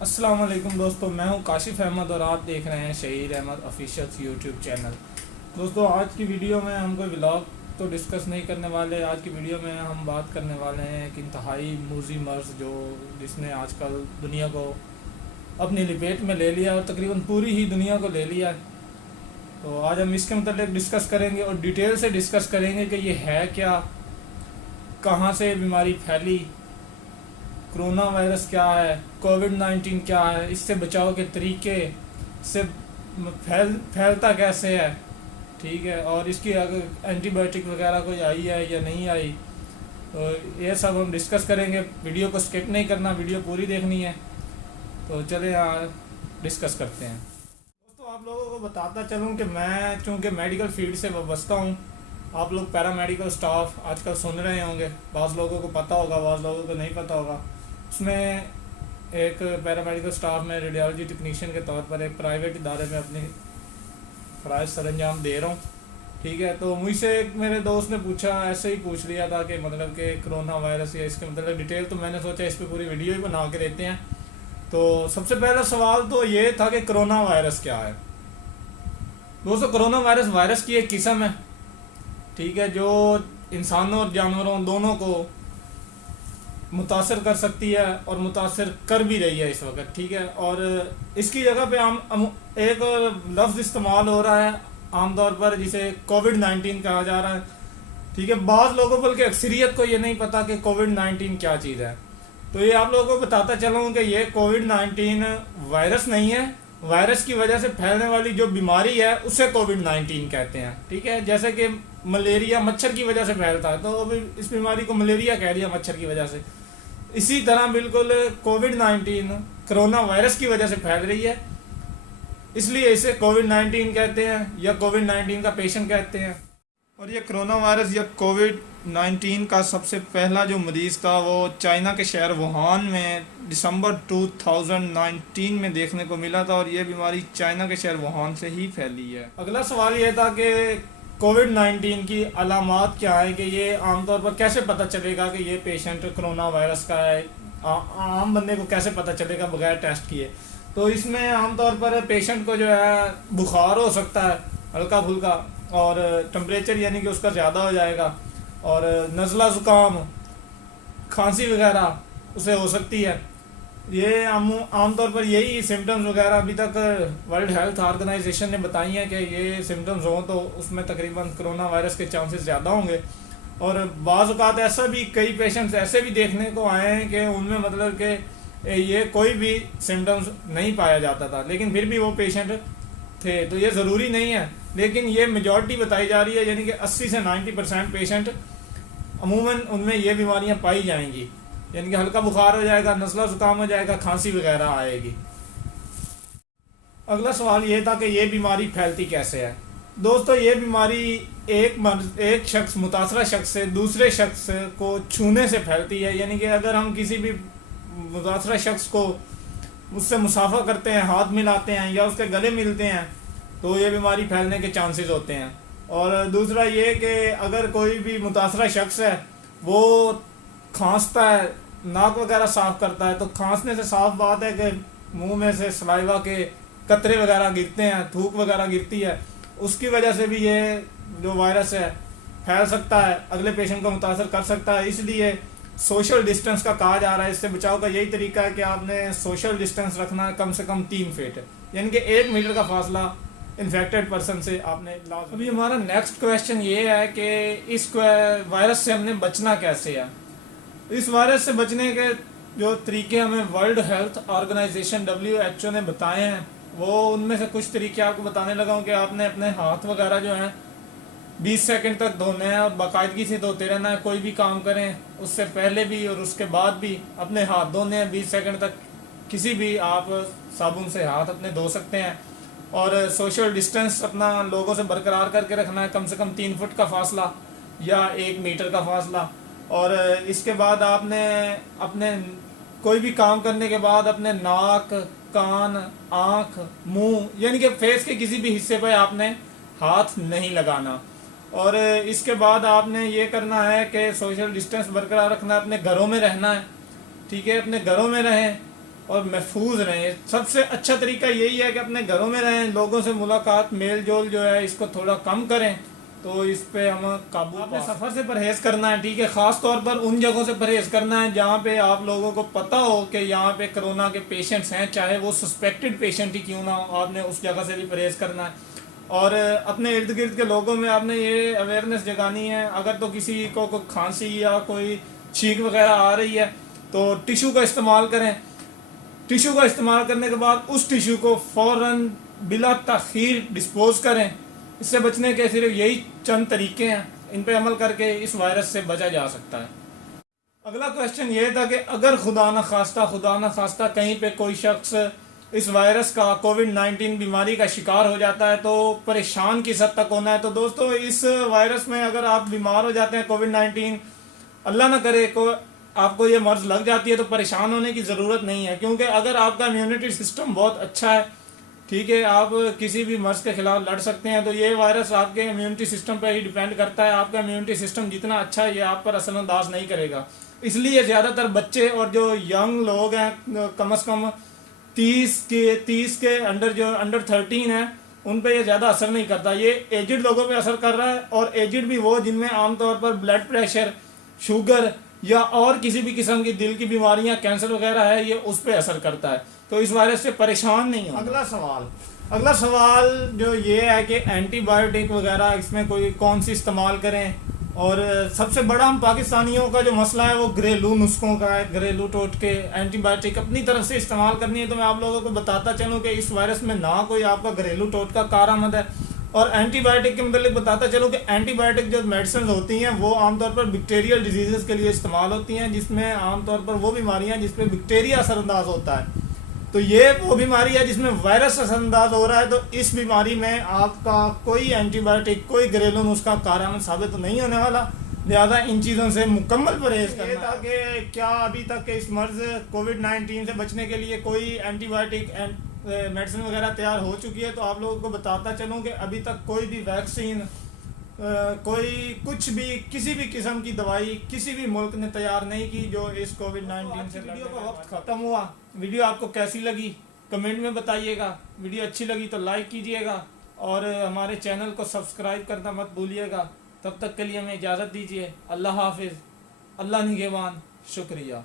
السلام علیکم دوستو، میں ہوں کاشف احمد اور آپ دیکھ رہے ہیں شہیر احمد آفیشیل یوٹیوب چینل۔ دوستو آج کی ویڈیو میں ہم کوئی ولاگ تو ڈسکس نہیں کرنے والے۔ آج کی ویڈیو میں ہم بات کرنے والے ہیں ایک انتہائی موذی مرض جس نے آج کل دنیا کو اپنی لپیٹ میں لے لیا اور تقریباً پوری ہی دنیا کو لے لیا ہے۔ تو آج ہم اس کے متعلق ڈسکس کریں گے اور ڈیٹیل سے ڈسکس کریں گے کہ یہ ہے کیا، کہاں سے بیماری پھیلی، کرونا وائرس کیا ہے، کووڈ-19 کیا ہے، اس سے بچاؤ کے طریقے، سے پھیلتا کیسے ہے، ٹھیک ہے، اور اس کی اگر اینٹی بائیوٹک وغیرہ کوئی آئی ہے یا نہیں آئی، تو یہ سب ہم ڈسکس کریں گے۔ ویڈیو کو سکپ نہیں کرنا، ویڈیو پوری دیکھنی ہے۔ تو چلیں ڈسکس کرتے ہیں۔ دوستو آپ لوگوں کو بتاتا چلوں کہ میں چونکہ میڈیکل فیلڈ سے وابستہ ہوں، آپ لوگ پیرامیڈیکل سٹاف آج کل سن رہے ہوں گے، بعض لوگوں کو پتہ ہوگا، بعض لوگوں کو نہیں پتہ ہوگا۔ اس میں ایک پیرامیڈیکل سٹاف میں ریڈیالوجی ٹیکنیشین کے طور پر ایک پرائیویٹ ادارے میں اپنی فرائض سر انجام دے رہا ہوں، ٹھیک ہے۔ تو مجھ سے ایک میرے دوست نے پوچھا، ایسے ہی پوچھ لیا تھا کہ مطلب کہ کرونا وائرس یا اس کے مطلب ڈیٹیل، تو میں نے سوچا اس پہ پوری ویڈیو ہی بنا کے دیتے ہیں۔ تو سب سے پہلا سوال تو یہ تھا کہ کرونا وائرس کیا ہے۔ دوستو کرونا وائرس کی ایک قسم ہے، ٹھیک ہے، جو انسانوں اور جانوروں دونوں کو متاثر کر سکتی ہے اور متاثر کر بھی رہی ہے اس وقت، ٹھیک ہے۔ اور اس کی جگہ پہ ایک لفظ استعمال ہو رہا ہے عام طور پر، جسے کووڈ-19 کہا جا رہا ہے، ٹھیک ہے۔ بعض لوگوں بلکہ اکثریت کو یہ نہیں پتا کہ کووڈ-19 کیا چیز ہے۔ تو یہ آپ لوگوں کو بتاتا چلوں کہ یہ کووڈ-19 وائرس نہیں ہے، وائرس کی وجہ سے پھیلنے والی جو بیماری ہے اسے کووڈ-19 کہتے ہیں، ٹھیک ہے۔ جیسے کہ ملیریا مچھر کی وجہ سے پھیلتا ہے، تو ابھی اس بیماری کو ملیریا کہہ دیا مچھر کی وجہ سے۔ اسی طرح بالکل کووڈ-19 کرونا وائرس کی وجہ سے پھیل رہی ہے، اس لیے اسے کووڈ-19 کہتے ہیں یا کووڈ-19 کا پیشنٹ کہتے ہیں۔ اور یہ کرونا وائرس یا کووڈ-19 کا سب سے پہلا جو مریض تھا وہ چائنا کے شہر ووہان میں دسمبر 2019 میں دیکھنے کو ملا تھا، اور یہ بیماری چائنا کے شہر ووہان سے ہی پھیلی ہے۔ اگلا سوال یہ تھا کہ کووڈ-19 کی علامات کیا ہیں، کہ یہ عام طور پر کیسے پتہ چلے گا کہ یہ پیشنٹ کرونا وائرس کا ہے، عام بندے کو کیسے پتہ چلے گا بغیر ٹیسٹ کیے۔ تو اس میں عام طور پر پیشنٹ کو جو ہے بخار ہو سکتا ہے ہلکا پھلکا، اور ٹمپریچر یعنی کہ اس کا زیادہ ہو جائے گا، اور نزلہ زکام، کھانسی وغیرہ اسے ہو سکتی ہے۔ یہ عام طور پر یہی سمٹمز وغیرہ ابھی تک ورلڈ ہیلتھ آرگنائزیشن نے بتائی ہیں کہ یہ سمٹمز ہوں تو اس میں تقریباً کرونا وائرس کے چانسز زیادہ ہوں گے۔ اور بعض اوقات ایسا بھی کئی پیشنٹس ایسے بھی دیکھنے کو آئے ہیں کہ ان میں مطلب کہ یہ کوئی بھی سمٹمز نہیں پایا جاتا تھا، لیکن پھر بھی وہ پیشنٹ تھے۔ تو یہ ضروری نہیں ہے، لیکن یہ میجورٹی بتائی جا رہی ہے، یعنی کہ 80 سے 90% پیشنٹ عموماً ان میں یہ بیماریاں پائی جائیں گی، یعنی کہ ہلکا بخار ہو جائے گا، نزلہ زکام ہو جائے گا، کھانسی وغیرہ آئے گی۔ اگلا سوال یہ تھا کہ یہ بیماری پھیلتی کیسے ہے۔ دوستو یہ بیماری ایک شخص متاثرہ شخص سے دوسرے شخص کو چھونے سے پھیلتی ہے، یعنی کہ اگر ہم کسی بھی متاثرہ شخص کو اس سے مصافحہ کرتے ہیں، ہاتھ ملاتے ہیں یا اس کے گلے ملتے ہیں، تو یہ بیماری پھیلنے کے چانسز ہوتے ہیں۔ اور دوسرا یہ کہ اگر کوئی بھی متاثرہ شخص ہے وہ کھانستا ہے، ناک وغیرہ صاف کرتا ہے، تو کھانسنے سے صاف بات ہے کہ منہ میں سے سلائیوا کے قطرے وغیرہ گرتے ہیں، تھوک وغیرہ گرتی ہے، اس کی وجہ سے بھی یہ جو وائرس ہے پھیل سکتا ہے، اگلے پیشنٹ کو متاثر کر سکتا ہے۔ اس لیے سوشل ڈسٹنس کا کہا جا رہا ہے۔ اس سے بچاؤ کا یہی طریقہ ہے کہ آپ نے سوشل ڈسٹنس رکھنا ہے، کم سے کم 3 فٹ، یعنی کہ 1 میٹر کا فاصلہ انفیکٹڈ پرسن سے آپ نے لازم۔ ابھی ہمارا نیکسٹ کویشچن یہ ہے کہ اس وائرس سے ہم نے بچنا کیسے ہے۔ اس وائرس سے بچنے کے جو طریقے ہمیں ورلڈ ہیلتھ آرگنائزیشن WHO نے بتائے ہیں، وہ ان میں سے کچھ طریقے آپ کو بتانے لگا ہوں کہ آپ نے اپنے ہاتھ وغیرہ جو ہیں 20 سیکنڈ تک دھونے ہیں اور باقاعدگی سے دھوتے رہنا ہے۔ کوئی بھی کام کریں اس سے پہلے بھی اور اس کے بعد بھی اپنے ہاتھ دھونے ہیں 20 سیکنڈ تک، کسی بھی آپ صابن سے ہاتھ اپنے دھو سکتے ہیں۔ اور سوشل ڈسٹنس اپنا لوگوں سے برقرار کر کے رکھنا ہے، کم سے کم 3 فٹ کا فاصلہ یا 1 میٹر کا فاصلہ۔ اور اس کے بعد آپ نے اپنے کوئی بھی کام کرنے کے بعد اپنے ناک، کان، آنکھ، منہ، یعنی کہ فیس کے کسی بھی حصے پہ آپ نے ہاتھ نہیں لگانا۔ اور اس کے بعد آپ نے یہ کرنا ہے کہ سوشل ڈسٹنس برقرار رکھنا ہے، اپنے گھروں میں رہنا ہے، ٹھیک ہے، اپنے گھروں میں رہیں اور محفوظ رہیں. سب سے اچھا طریقہ یہی ہے کہ اپنے گھروں میں رہیں, لوگوں سے ملاقات میل جول جو ہے اس کو تھوڑا کم کریں, تو اس پہ ہم قابو پا. سفر سے پرہیز کرنا ہے, ٹھیک ہے, خاص طور پر ان جگہوں سے پرہیز کرنا ہے جہاں پہ آپ لوگوں کو پتہ ہو کہ یہاں پہ کرونا کے پیشنٹس ہیں, چاہے وہ سسپیکٹڈ پیشنٹ ہی کیوں نہ ہو, آپ نے اس جگہ سے بھی پرہیز کرنا ہے. اور اپنے ارد گرد کے لوگوں میں آپ نے یہ اویئرنیس جگانی ہے, اگر تو کسی کو کوئی کھانسی یا کوئی چھینک وغیرہ آ رہی ہے تو ٹیشو کا استعمال کریں. ٹیشو کا استعمال کرنے کے بعد اس ٹیشو کو فوراً بلا تاخیر ڈسپوز کریں. اس سے بچنے کے صرف یہی چند طریقے ہیں, ان پہ عمل کر کے اس وائرس سے بچا جا سکتا ہے. اگلا کویشچن یہ تھا کہ اگر خدا نہ خواستہ کہیں پہ کوئی شخص اس وائرس کا کووڈ-19 بیماری کا شکار ہو جاتا ہے تو پریشان کس حد تک ہونا ہے. تو دوستو اس وائرس میں اگر آپ بیمار ہو جاتے ہیں کووڈ-19, اللہ نہ کرے آپ کو یہ مرض لگ جاتی ہے, تو پریشان ہونے کی ضرورت نہیں ہے, کیونکہ اگر آپ کا امیونٹی سسٹم بہت اچھا ہے, ٹھیک ہے, آپ کسی بھی مرض کے خلاف لڑ سکتے ہیں. تو یہ وائرس آپ کے امیونٹی سسٹم پہ ہی ڈیپینڈ کرتا ہے. آپ کا امیونٹی سسٹم جتنا اچھا ہے یہ آپ پر اثر انداز نہیں کرے گا. اس لیے زیادہ تر بچے اور جو ینگ لوگ ہیں, کم از کم 30 کے انڈر, جو انڈر 13 ہیں, ان پہ یہ زیادہ اثر نہیں کرتا. یہ ایجڈ لوگوں پہ اثر کر رہا ہے, اور ایجڈ بھی وہ جن میں عام طور پر بلڈ پریشر, شوگر یا اور کسی بھی قسم کی دل کی بیماریاں, کینسر وغیرہ ہے, یہ اس پہ اثر کرتا ہے. تو اس وائرس سے پریشان نہیں ہو. اگلا سوال جو یہ ہے کہ اینٹی بایوٹک وغیرہ اس میں کون سی استعمال کریں. اور سب سے بڑا ہم پاکستانیوں کا جو مسئلہ ہے وہ گھریلو نسخوں کا ہے, گھریلو ٹوٹکے, اینٹی بایوٹک اپنی طرف سے استعمال کرنی ہے. تو میں آپ لوگوں کو بتاتا چلوں کہ اس وائرس میں نہ کوئی آپ کا گھریلو ٹوٹکا کارآمد ہے. اور اینٹی بایوٹک کے متعلق بتاتا چلوں کہ اینٹی بایوٹک جو میڈیسنز ہوتی ہیں وہ عام طور پر بیکٹیریل ڈیزیزز کے لیے استعمال ہوتی ہیں, جس میں عام طور پر وہ بیماریاں جس پہ بیکٹیریا اثر انداز ہوتا ہے. تو یہ وہ بیماری ہے جس میں وائرس اثر انداز ہو رہا ہے. تو اس بیماری میں آپ کا کوئی اینٹی بایوٹک, کوئی گھریلو نسخہ کارآمد ثابت نہیں ہونے والا, لہذا ان چیزوں سے مکمل پرہیز کرنا. یہ تھا کہ کیا ابھی تک اس مرض کووڈ-19 سے بچنے کے لیے کوئی اینٹی بایوٹک میڈیسن وغیرہ تیار ہو چکی ہے. تو آپ لوگوں کو بتاتا چلوں کہ ابھی تک کوئی بھی ویکسین, کوئی کچھ بھی, کسی بھی قسم کی دوائی کسی بھی ملک نے تیار نہیں کی جو اس کووڈ-19 سے. ویڈیو کا وقت ختم ہوا. ویڈیو آپ کو کیسی لگی کمنٹ میں بتائیے گا. ویڈیو اچھی لگی تو لائک کیجیے گا, اور ہمارے چینل کو سبسکرائب کرنا مت بھولیے گا. تب تک کے لیے ہمیں اجازت دیجیے. اللہ حافظ, اللہ نگہبان, شکریہ.